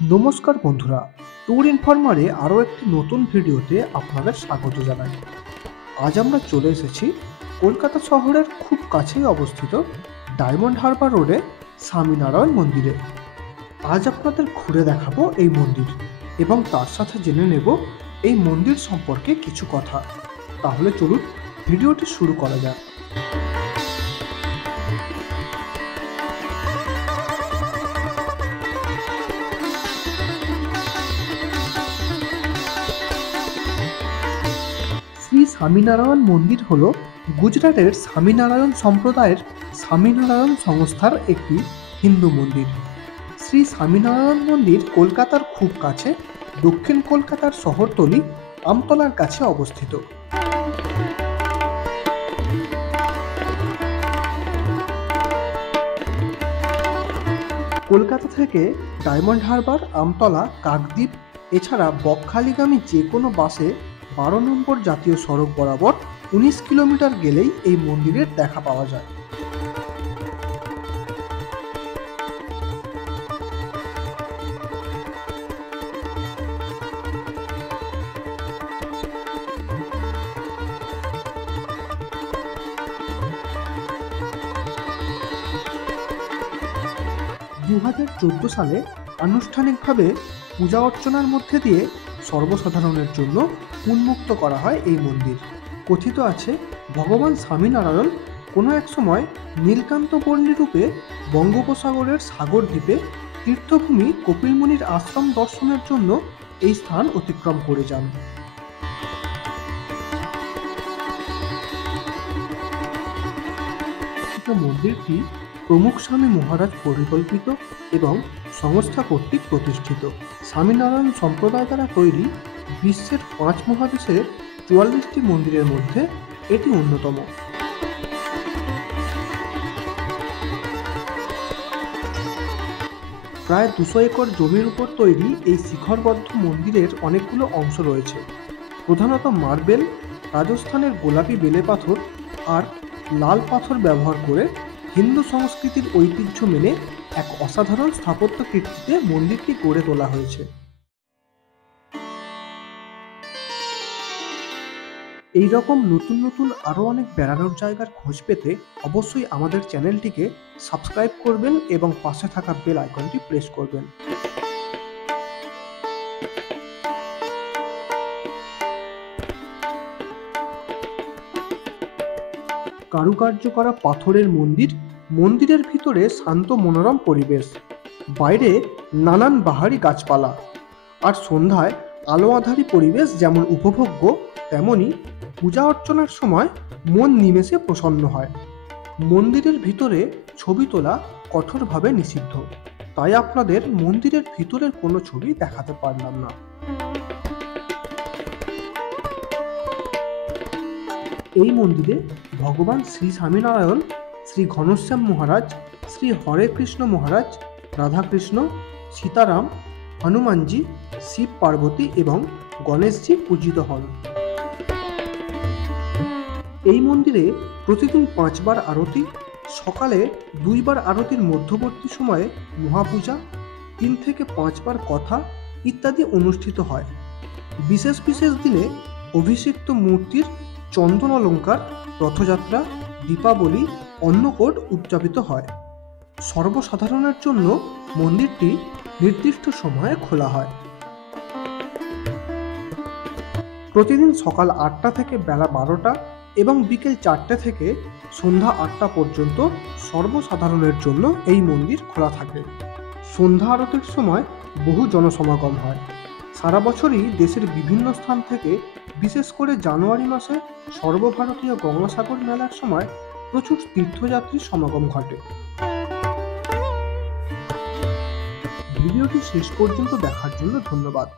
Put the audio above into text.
নমস্কার বন্ধুরা, ট্যুর ইনফরমারে আরও একটি নতুন ভিডিওতে আপনাদের স্বাগত জানাই। আজ আমরা চলে এসেছি কলকাতা শহরের খুব কাছেই অবস্থিত ডায়মন্ড হারবার রোডে স্বামীনারায়ণ মন্দিরে। আজ আপনাদের ঘুরে দেখাবো এই মন্দির এবং তার সাথে জেনে নেব এই মন্দির সম্পর্কে কিছু কথা। তাহলে চলুন ভিডিওটি শুরু করা যাক। শ্রী স্বামীনারায়ণ মন্দির হল গুজরাটের স্বামীনারায়ণ সম্প্রদায়ের স্বামীনারায়ণ সংস্থার একটি হিন্দু মন্দির। শ্রী স্বামীনারায়ণ মন্দির কলকাতার খুব কাছে দক্ষিণ কলকাতার শহরতলি আমতলার কাছে অবস্থিত। কলকাতা থেকে ডায়মন্ড হারবার, আমতলা, কাকদ্বীপ এছাড়া বকখালিগামী যে কোনো বাসে 12 নম্বর জাতীয় সড়ক বরাবর 19 কিলোমিটার গেলেই এই মন্দিরের দেখা পাওয়া যায়। দু 2014 সালে আনুষ্ঠানিকভাবে পূজা অর্চনার মধ্যে দিয়ে সর্বসাধারণের জন্য উন্মুক্ত করা হয় এই মন্দির। কথিত আছে ভগবান স্বামীনারায়ণ কোনো এক সময় নীলকান্তবর্ণী রূপে বঙ্গোপসাগরের সাগর দ্বীপে তীর্থভূমি কপিলমুনির আশ্রম দর্শনের জন্য এই স্থান অতিক্রম করে যান। মন্দিরটি প্রমুখ স্বামী মহারাজ পরিকল্পিত এবং সংস্থা কর্তৃক প্রতিষ্ঠিত। স্বামীনারায়ণ সম্প্রদায় দ্বারা তৈরি বিশ্বের 5 মহাদেশের 44টি মন্দিরের মধ্যে এটি অন্যতম। প্রায় 200 একর জমির উপর তৈরি এই শিখরবদ্ধ মন্দিরের অনেকগুলো অংশ রয়েছে। প্রধানত মার্বেল, রাজস্থানের গোলাপি বেলে পাথর আর লাল পাথর ব্যবহার করে হিন্দু সংস্কৃতির ঐতিহ্য মেনে এক অসাধারণ স্থাপত্য কীর্তিতে মন্দিরটি গড়ে তোলা হয়েছে। এই রকম নতুন নতুন আরও অনেক বেড়ানোর জায়গার খোঁজ পেতে অবশ্যই আমাদের চ্যানেলটিকে সাবস্ক্রাইব করবেন এবং পাশে থাকা বেল আইকনটি প্রেস করবেন। কারুকার্য করা পাথরের মন্দির, মন্দিরের ভিতরে শান্ত মনোরম পরিবেশ, বাইরে নানান বাহারি গাছপালা, আর সন্ধ্যায় আলো আঁধারি পরিবেশ যেমন উপভোগ্য তেমনি পূজা অর্চনার সময় মন নিমেষে প্রসন্ন হয়। মন্দিরের ভিতরে ছবি তোলা কঠোরভাবে নিষিদ্ধ, তাই আপনাদের মন্দিরের ভিতরের কোনো ছবি দেখাতে পারলাম না। এই মন্দিরে ভগবান শ্রী স্বামীনারায়ণ, শ্রী ঘনশ্যাম মহারাজ, শ্রী হরে কৃষ্ণ মহারাজ, রাধাকৃষ্ণ, সীতারাম, হনুমানজি, শিব পার্বতী এবং গণেশজি পূজিত হন। এই মন্দিরে প্রতিদিন 5 বার আরতি, সকালে 2 বার আরতির মধ্যবর্তী সময়ে মহাপূজা, 3 থেকে 5 বার কথা ইত্যাদি অনুষ্ঠিত হয়। বিশেষ বিশেষ দিনে অভিষিক্ত মূর্তির চন্দন অলঙ্কার, রথযাত্রা, দীপাবলি, অন্নকূট উদযাপিত হয়। সর্বসাধারণের জন্য মন্দিরটি নির্দিষ্ট সময়ে খোলা হয়। প্রতিদিন সকাল 8টা থেকে বেলা 12টা এবং বিকেল 4টে থেকে সন্ধ্যা 8টা পর্যন্ত সর্বসাধারণের জন্য এই মন্দির খোলা থাকে। সন্ধ্যা আরতির সময় বহু জনসমাগম হয়। সারা বছরই দেশের বিভিন্ন স্থান থেকে, বিশেষ করে জানুয়ারি মাসে সর্বভারতীয় গঙ্গাসাগর মেলার সময় প্রচুর তীর্থযাত্রীর সমাগম ঘটে। ভিডিওটি শেষ পর্যন্ত দেখার জন্য ধন্যবাদ।